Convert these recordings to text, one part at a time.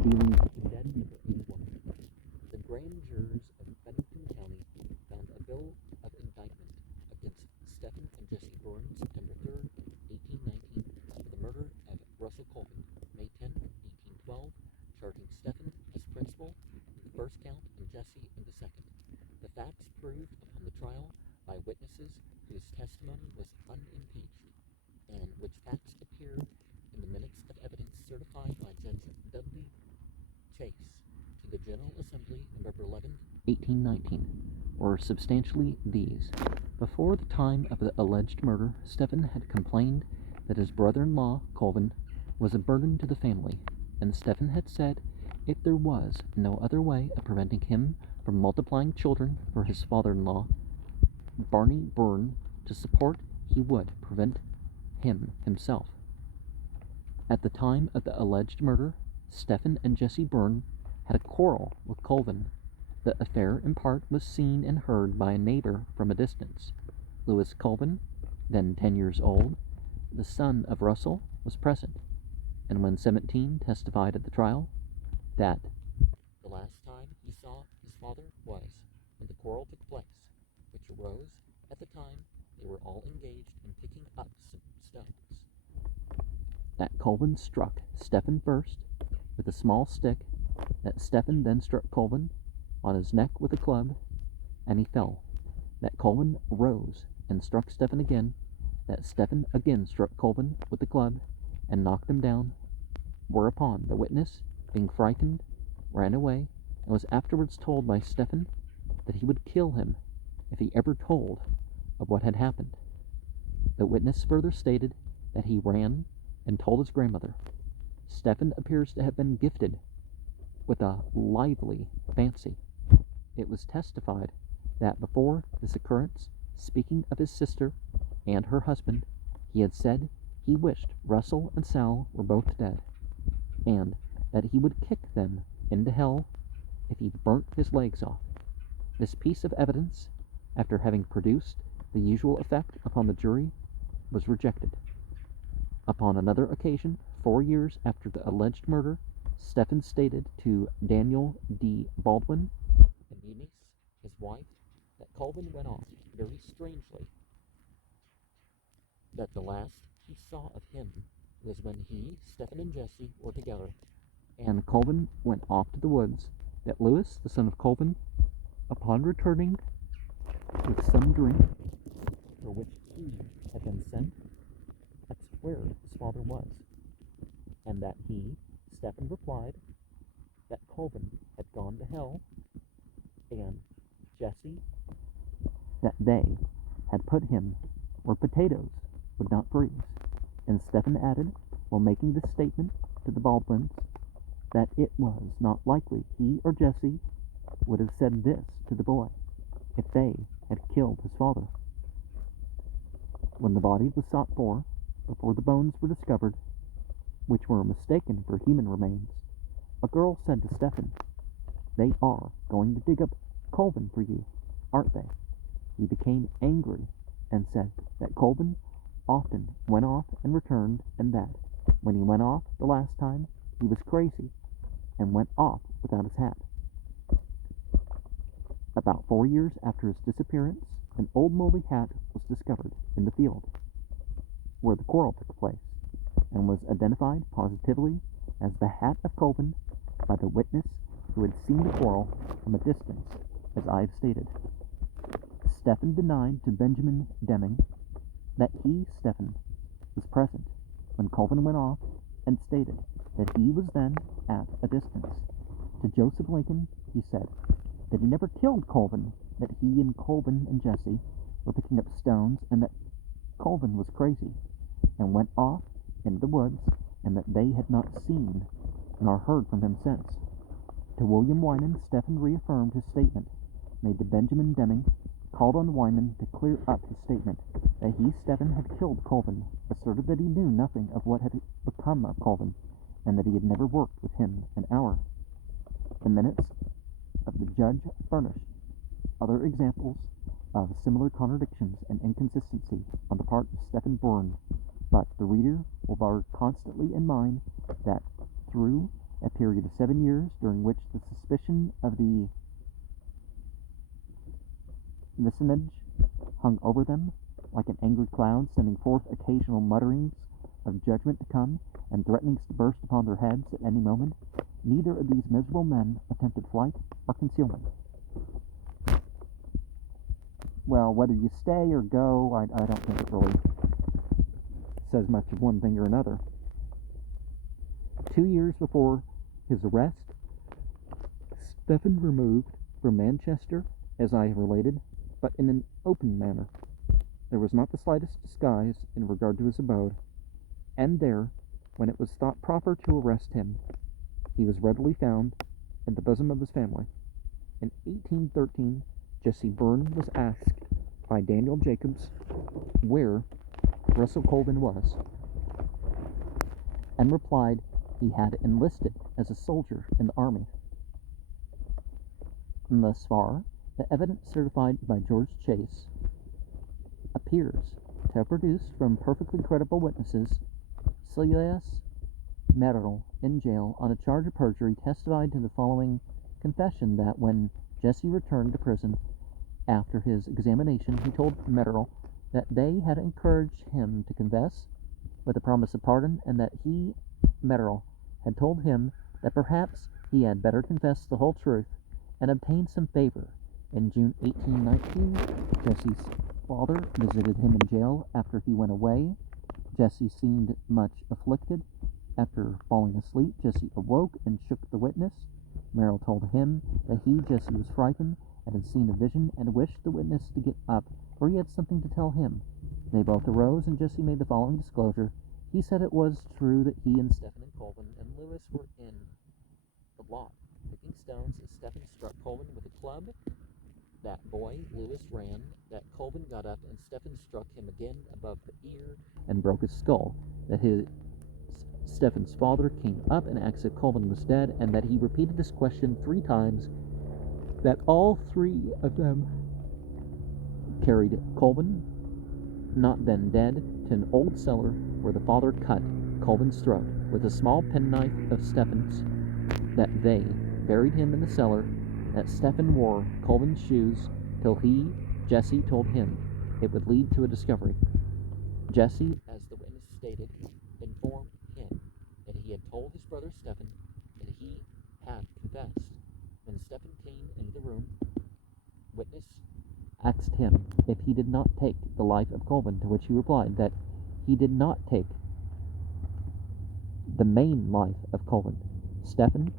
dealing with the dead number 81. The grand jurors of Bennington County found a bill of indictment against Stephen and Jesse Byrne September 3rd, 1819, for the murder of Russell Colvin, May 10th, 1812, charging Stephen as principal in the first count and Jesse in the second. The facts proved upon the trial by witnesses whose testimony was unimpeached, and which facts appeared in the minutes of evidence certified by Judge Dudley Chase to the General Assembly November 11, 1819, were substantially these. Before the time of the alleged murder, Stephen had complained that his brother-in-law, Colvin, was a burden to the family, and Stephen had said if there was no other way of preventing him from multiplying children for his father-in-law, Barney Byrne, to support, he would prevent him himself. At the time of the alleged murder, Stephen and Jesse Byrne had a quarrel with Colvin. The affair in part was seen and heard by a neighbor from a distance. Louis Colvin, then 10 years old, the son of Russell, was present, and when 17 testified at the trial that the last time he saw his father was when the quarrel took place, which arose at the time they were all engaged in picking up some stones. That Colvin struck Stephen first with a small stick, that Stephen then struck Colvin on his neck with a club, and he fell. That Colvin rose and struck Stephen again, that Stephen again struck Colvin with the club and knocked him down, whereupon the witness, being frightened, ran away, and was afterwards told by Stephen that he would kill him if he ever told of what had happened. The witness further stated that he ran and told his grandmother. Stephen appears to have been gifted with a lively fancy. It was testified that before this occurrence, speaking of his sister and her husband, he had said he wished Russell and Sal were both dead, and that he would kick them into hell if he burnt his legs off. This piece of evidence, after having produced the usual effect upon the jury, was rejected. Upon another occasion, 4 years after the alleged murder, Stephen stated to Daniel D. Baldwin and Eunice, his wife, that Colvin went off very strangely, that the last he saw of him was when he, Stephen, and Jesse were together, and Colvin went off to the woods, that Louis, the son of Colvin, upon returning with some drink for which he had been sent, asked where his father was, and that he, Stephen, replied that Colvin had gone to hell, and Jesse that they had put him where potatoes would not freeze. And Stephen added, while making this statement to the Baldwins, that it was not likely he or Jesse would have said this to the boy if they had killed his father. When the body was sought for, before the bones were discovered, which were mistaken for human remains, a girl said to Stephen, "They are going to dig up Colvin for you, aren't they?" He became angry and said that Colvin often went off and returned, and that when he went off the last time, he was crazy and went off without his hat. About 4 years after his disappearance, an old moldy hat was discovered in the field where the quarrel took place, and was identified positively as the hat of Colvin by the witness who had seen the quarrel from a distance, as I have stated. Stephen denied to Benjamin Deming that he, Stephen, was present when Colvin went off, and stated that he was then at a distance. To Joseph Lincoln, he said that he never killed Colvin, that he and Colvin and Jesse were picking up stones, and that Colvin was crazy and went off into the woods, and that they had not seen nor heard from him since. To William Wyman, Stephen reaffirmed his statement made to Benjamin Deming, called on Wyman to clear up his statement that he, Stephen, had killed Colvin, asserted that he knew nothing of what had become of Colvin, and that he had never worked with him an hour. The minutes of the judge furnished other examples of similar contradictions and inconsistency on the part of Stephen Byrne, but the reader will bear constantly in mind that through a period of 7 years during which the suspicion of the vicinage hung over them like an angry cloud, sending forth occasional mutterings of judgment to come, and threatenings to burst upon their heads at any moment. Neither of these miserable men attempted flight or concealment. Well, whether you stay or go, I don't think it really says much of one thing or another. 2 years before his arrest, Stephen removed from Manchester, as I have related, but in an open manner. There was not the slightest disguise in regard to his abode, and there, when it was thought proper to arrest him, he was readily found in the bosom of his family. In 1813, Jesse Byrne was asked by Daniel Jacobs where Russell Colvin was, and replied he had enlisted as a soldier in the army. And thus far, the evidence certified by George Chase appears to have produced from perfectly credible witnesses. Silas Merrill, in jail on a charge of perjury, testified to the following confession: that when Jesse returned to prison after his examination, he told Merrill that they had encouraged him to confess with a promise of pardon, and that he, Merrill, had told him that perhaps he had better confess the whole truth and obtain some favor. In June 1819, Jesse's father visited him in jail after he went away. Jesse seemed much afflicted. After falling asleep, Jesse awoke and shook the witness. Merrill told him that he, Jesse, was frightened and had seen a vision, and wished the witness to get up, for he had something to tell him. They both arose, and Jesse made the following disclosure. He said it was true that he and Stephen and Colvin and Lewis were in the lot, picking stones, as Stephen struck Colvin with a club. That boy, Lewis, ran, that Colvin got up, and Stephen struck him again above the ear and broke his skull. That Stephen's father came up and asked if Colvin was dead, and that he repeated this question 3 times. That all 3 of them carried Colvin, not then dead, to an old cellar where the father cut Colvin's throat with a small penknife of Stephen's. That they buried him in the cellar. That Stephen wore Colvin's shoes till he, Jesse, told him it would lead to a discovery. Jesse, as the witness stated, informed him that he had told his brother Stephen that he had confessed. When Stephen came into the room, witness asked him if he did not take the life of Colvin, to which he replied that he did not take the main life of Colvin. Stephen,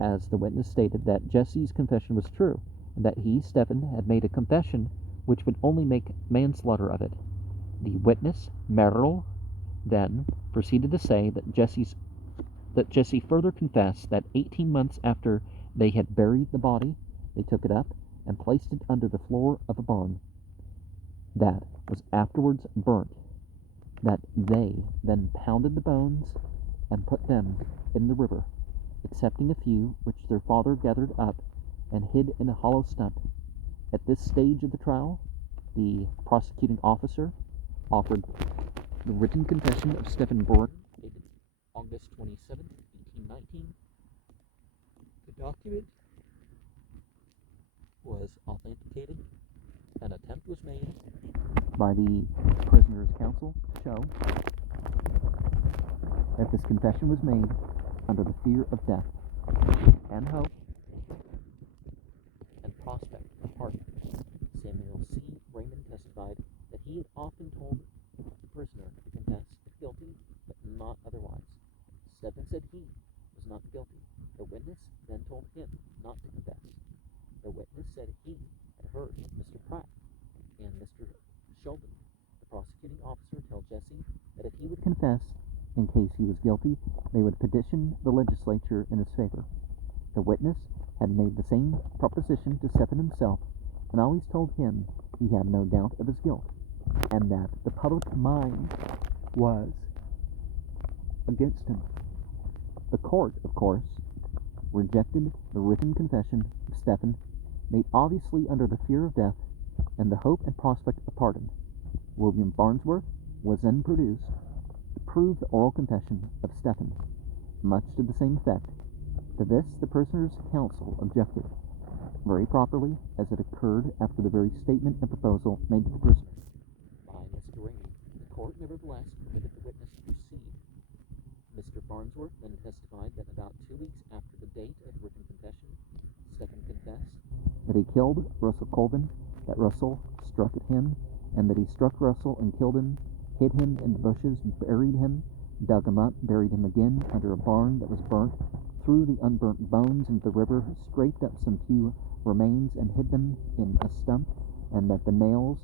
as the witness stated, that Jesse's confession was true, and that he, Stephen, had made a confession which would only make manslaughter of it. The witness, Merrill, then proceeded to say that Jesse further confessed that 18 months after they had buried the body, they took it up and placed it under the floor of a barn that was afterwards burnt, that they then pounded the bones and put them in the river, excepting a few which their father gathered up and hid in a hollow stump. At this stage of the trial, the prosecuting officer offered the written confession of Stephen Byrne, dated August 27, 1819. The document was authenticated. An attempt was made by the prisoner's counsel to show that this confession was made under the fear of death and hope and prospect of pardon. Samuel C. Raymond testified that he had often told the prisoner to confess if guilty, but not otherwise. Stephen said he was not guilty. The witness then told him not to confess. The witness said he had heard Mr. Pratt and Mr. Sheldon, the prosecuting officer, tell Jesse that if he would confess in case he was guilty, they would petition the legislature in his favor. The witness had made the same proposition to Stephen himself, and always told him he had no doubt of his guilt, and that the public mind was against him. The court, of course, rejected the written confession of Stephen, made obviously under the fear of death and the hope and prospect of pardon. William Farnsworth was then produced to prove the oral confession of Stephen, much to the same effect To this the prisoner's counsel objected, very properly, as it occurred after the very statement and proposal made to the prisoner by Mr. Rainey. The court nevertheless permitted the witness to proceed. Mr. Farnsworth then testified that about 2 weeks after the date of written confession, Sexton confessed that he killed Russell Colvin, that Russell struck at him, and that he struck Russell and killed him, hid him in the bushes, buried him, dug him up, buried him again under a barn that was burnt, threw the unburnt bones into the river, scraped up some few remains and hid them in a stump, and that the nails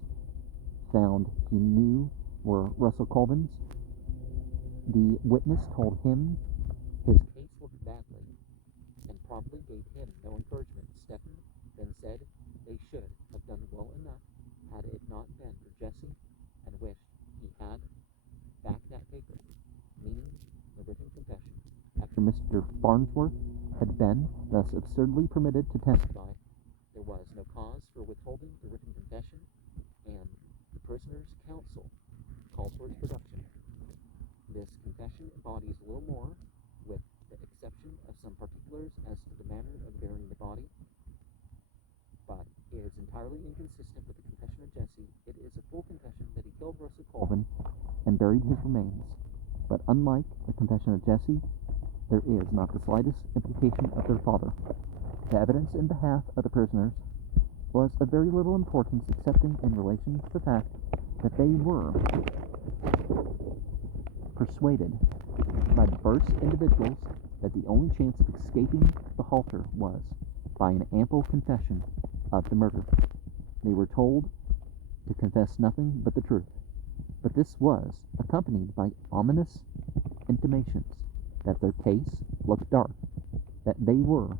found he knew were Russell Colvin's. The witness told him his case looked badly and promptly gave him no encouragement. Sexton then said they should have done well enough had it not been for Jesse, and wished he had back that paper, meaning the written confession. After Mr. Farnsworth had been thus absurdly permitted to testify, there was no cause for withholding the written confession, and the prisoner's counsel called for its production. This confession embodies little more, with the exception of some particulars as to the manner of burying the body, but is entirely inconsistent with the confession of Jesse. It is a full confession that he killed Russell Colvin and buried his remains, but unlike the confession of Jesse, there is not the slightest implication of their father. The evidence in behalf of the prisoners was of very little importance, excepting in relation to the fact that they were persuaded by diverse individuals that the only chance of escaping the halter was by an ample confession of the murder. They were told to confess nothing but the truth, but this was accompanied by ominous intimations that their case looked dark, that they were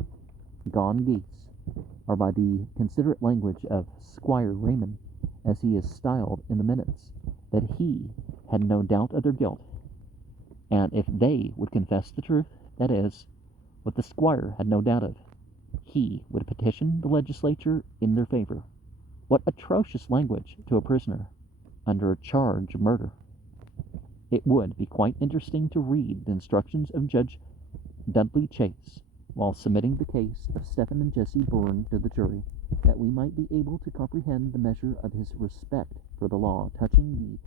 gone geese, or by the considerate language of Squire Raymond, as he is styled in the minutes, that he had no doubt of their guilt, and if they would confess the truth, that is, what the squire had no doubt of, he would petition the legislature in their favor. What atrocious language to a prisoner under a charge of murder! It would be quite interesting to read the instructions of Judge Dudley Chase while submitting the case of Stephen and Jesse Bourne to the jury, that we might be able to comprehend the measure of his respect for the law touching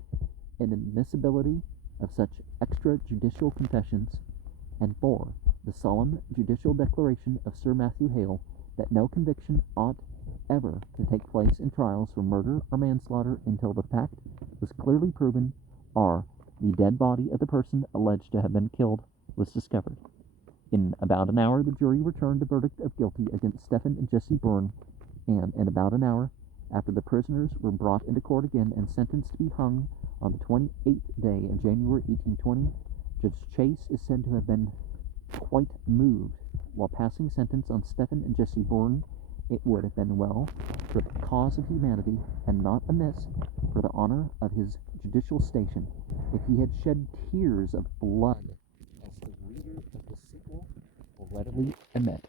the inadmissibility of such extrajudicial confessions, and for the solemn judicial declaration of Sir Matthew Hale that no conviction ought ever to take place in trials for murder or manslaughter until the fact was clearly proven, or the dead body of the person alleged to have been killed was discovered. In about an hour the jury returned a verdict of guilty against Stephen and Jesse Bourne, and in about an hour after the prisoners were brought into court again and sentenced to be hung on the 28th day of January 1820, Judge Chase is said to have been quite moved while passing sentence on Stephen and Jesse Bourne. It would have been well for the cause of humanity, and not amiss for the honor of his judicial station, if he had shed tears of blood, as the reader of the sequel will readily admit.